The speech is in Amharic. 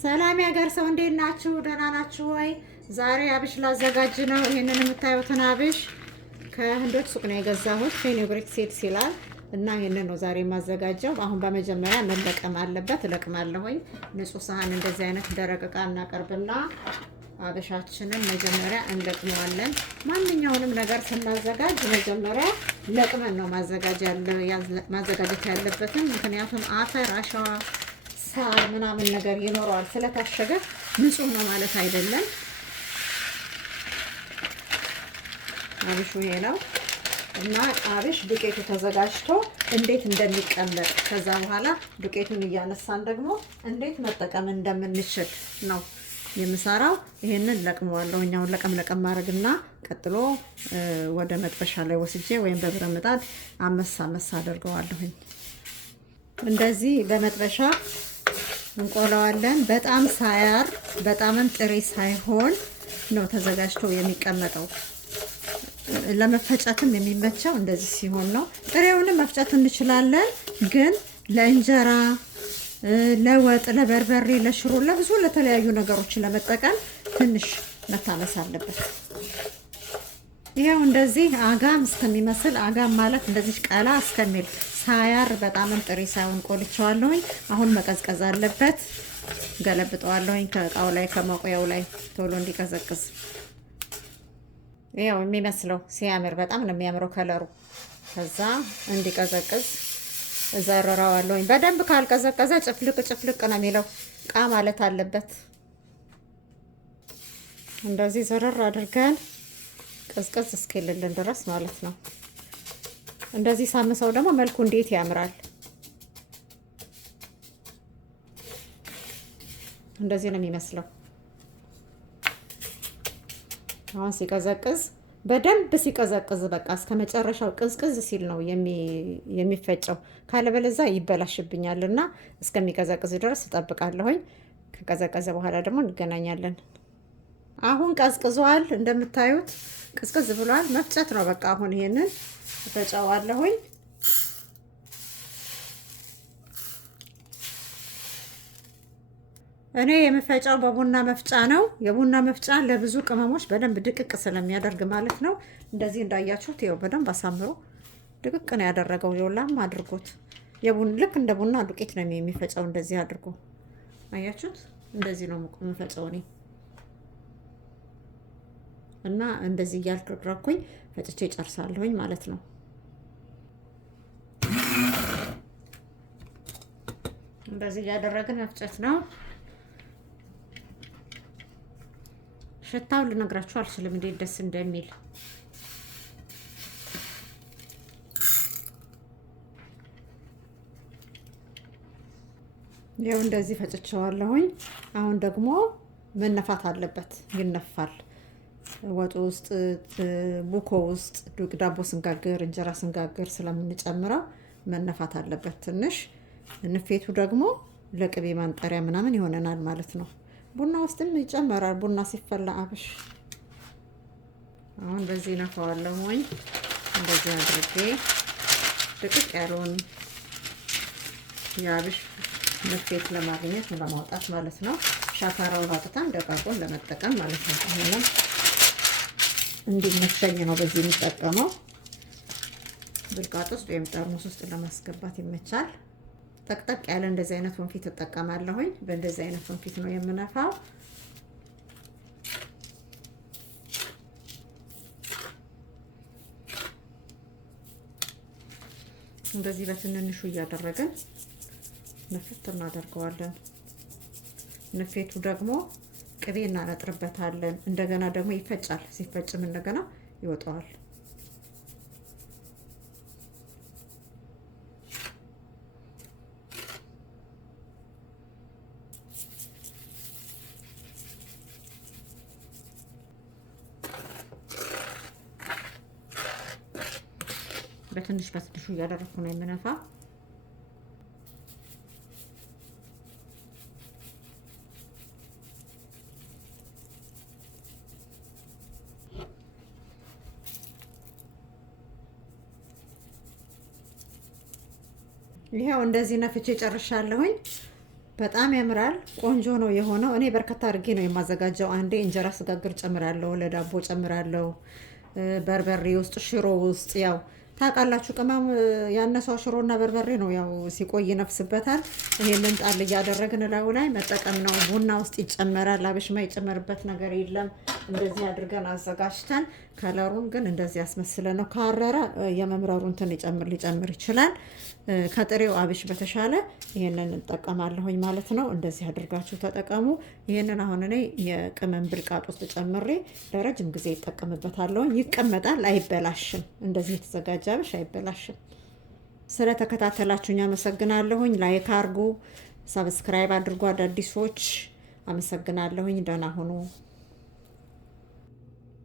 ሰላም ያገር ሰው እንዴት ናችሁ? ደህና ናችሁ ወይ? ዛሬ አብሽ ላዘጋጅ ነው። ይሄንን የምታዩትን አብሽ ከህንዶች ሱቅ ነው የገዛሁት። ፌኒግሪክ ሲድስ ይላል እና ይሄንን ነው ዛሬ የማዘጋጀው። አሁን በመጀመሪያ መለቀም አለበት። እለቅማለሁኝ። ንጹህ ሳህን እንደዚህ አይነት ደረቅ ዕቃ እናቀርብና አብሻችንን መጀመሪያ እንለቅመዋለን። ማንኛውንም ነገር ስናዘጋጅ መጀመሪያ ለቅመን ነው ማዘጋጀት ያለበትን። ምክንያቱም አፈር፣ አሸዋ፣ ሳር ምናምን ነገር ይኖረዋል። ስለታሸገ ንጹህ ነው ማለት አይደለም። አብሹ ይሄ ነው እና አብሽ ዱቄቱ ተዘጋጅቶ እንዴት እንደሚቀመጥ ከዛ በኋላ ዱቄቱን እያነሳን ደግሞ እንዴት መጠቀም እንደምንችል ነው የምሰራው። ይሄንን ለቅመዋለሁ። እኛውን ለቀም ማድረግና ቀጥሎ ወደ መጥበሻ ላይ ወስጄ ወይም በብረት ምጣድ አመሳ አደርገዋለሁ። እንደዚህ በመጥበሻ እንቆላዋለን። በጣም ሳያር በጣምም ጥሬ ሳይሆን ነው ተዘጋጅቶ የሚቀመጠው። ለመፈጨትም የሚመቸው እንደዚህ ሲሆን ነው። ጥሬውንም መፍጨት እንችላለን፣ ግን ለእንጀራ፣ ለወጥ፣ ለበርበሬ፣ ለሽሮ፣ ለብዙ ለተለያዩ ነገሮች ለመጠቀም ትንሽ መታመስ አለበት። ይሄው እንደዚህ አጋም እስከሚመስል፣ አጋም ማለት እንደዚህ ቀላ እስከሚል ሳያር በጣምም ጥሬ ሳይሆን ቆልቼዋለሁኝ። አሁን መቀዝቀዝ አለበት። ገለብጠዋለሁኝ ከእቃው ላይ ከመቆያው ላይ ቶሎ እንዲቀዘቅዝ። ይሄው የሚመስለው ሲያምር በጣም ነው የሚያምረው ከለሩ። ከዛ እንዲቀዘቅዝ እዘረራዋለሁኝ። በደንብ ካልቀዘቀዘ ጭፍልቅ ነው የሚለው። ቃ ማለት አለበት። እንደዚህ ዘረር አድርገን ቀዝቀዝ እስኪልልን ድረስ ማለት ነው። እንደዚህ ሳምሰው ደግሞ መልኩ እንዴት ያምራል! እንደዚህ ነው የሚመስለው። አሁን ሲቀዘቅዝ በደንብ ሲቀዘቅዝ በቃ እስከ መጨረሻው ቅዝቅዝ ሲል ነው የሚፈጨው። ካለበለዛ ይበላሽብኛልና እስከሚቀዘቅዝ ድረስ እጠብቃለሁኝ። ከቀዘቀዘ በኋላ ደግሞ እንገናኛለን። አሁን ቀዝቅዟል። እንደምታዩት ቅዝቅዝ ብሏል። መፍጨት ነው በቃ። አሁን ይሄንን እፈጨዋለሁኝ። እኔ የምፈጨው በቡና መፍጫ ነው። የቡና መፍጫ ለብዙ ቅመሞች በደንብ ድቅቅ ስለሚያደርግ ማለት ነው። እንደዚህ እንዳያችሁት ይኸው በደንብ አሳምሮ ድቅቅ ነው ያደረገው። ይኸውላም አድርጎት ልክ እንደ ቡና ዱቄት ነው የሚፈጨው። እንደዚህ አድርጎ አያችሁት? እንደዚህ ነው የምፈጨው እኔ እና እንደዚህ እያልኩኝ ፈጭቼ ጨርሳለሁኝ ማለት ነው። እንደዚህ እያደረግን መፍጨት ነው። ሽታውን ልነግራችሁ አልችልም እንዴት ደስ እንደሚል። ይኸው እንደዚህ ፈጭቼዋለሁኝ። አሁን ደግሞ መነፋት አለበት። ይነፋል። ወጡ ውስጥ፣ ቡኮ ውስጥ ዳቦ ስንጋግር፣ እንጀራ ስንጋግር ስለምንጨምረው መነፋት አለበት ትንሽ። ንፌቱ ደግሞ ለቅቤ ማንጠሪያ ምናምን ይሆነናል ማለት ነው። ቡና ውስጥም ይጨመራል። ቡና ሲፈላ አብሽ። አሁን በዚህ ነፋዋለሁኝ። እንደዚህ አድርጌ ድቅቅ ያለውን የአብሽ ንፌት ለማግኘት ለማውጣት ማለት ነው። ሻካራውን አውጥተን ደቃቁን ለመጠቀም ማለት ነው። ይሄንም እንዲመቸኝ ነው በዚህ የሚጠቀመው። ብልቃጥ ውስጥ ወይም ጠርሙስ ውስጥ ለማስገባት ይመቻል። ጠቅጠቅ ያለ እንደዚህ አይነት ወንፊት እጠቀማለሁኝ። በእንደዚህ አይነት ወንፊት ነው የምነፋው። እንደዚህ በትንንሹ እያደረግን ንፍት እናደርገዋለን። ንፌቱ ደግሞ ቅቤ እናነጥርበታለን። እንደገና ደግሞ ይፈጫል። ሲፈጭም እንደገና ይወጣዋል። በትንሽ እያደረኩ ነው የምነፋ። ይሄው እንደዚህ ነፍቼ ጨርሻለሁኝ። በጣም ያምራል። ቆንጆ ነው የሆነው። እኔ በርካታ አድርጌ ነው የማዘጋጀው። አንዴ እንጀራ ስጋግር ጨምራለሁ፣ ለዳቦ ጨምራለሁ፣ በርበሬ ውስጥ፣ ሽሮ ውስጥ ያው ታውቃላችሁ ቅመም ያነሳው ሽሮና በርበሬ ነው። ያው ሲቆይ ይነፍስበታል። ይሄንን ጣል እያደረግን ላዩ ላይ መጠቀም ነው። ቡና ውስጥ ይጨመራል። አብሽማ ይጨመርበት ነገር የለም። እንደዚህ አድርገን አዘጋጅተን ከለሩን ግን እንደዚህ ያስመስለ ነው። ካረረ የመምረሩ እንትን ሊጨምር ይችላል። ከጥሬው አብሽ በተሻለ ይሄንን እንጠቀማለሁኝ ማለት ነው። እንደዚህ አድርጋችሁ ተጠቀሙ። ይሄንን አሁን እኔ የቅመም ብልቃጥ ውስጥ ጨምሬ ለረጅም ጊዜ ይጠቀምበታለሁ። ይቀመጣል፣ አይበላሽም። እንደዚህ የተዘጋጀ አብሽ አይበላሽም። ስለተከታተላችሁኝ አመሰግናለሁኝ። ላይክ አድርጉ፣ ሰብስክራይብ አድርጉ። አዳዲሶች አመሰግናለሁኝ። ደህና ሁኑ።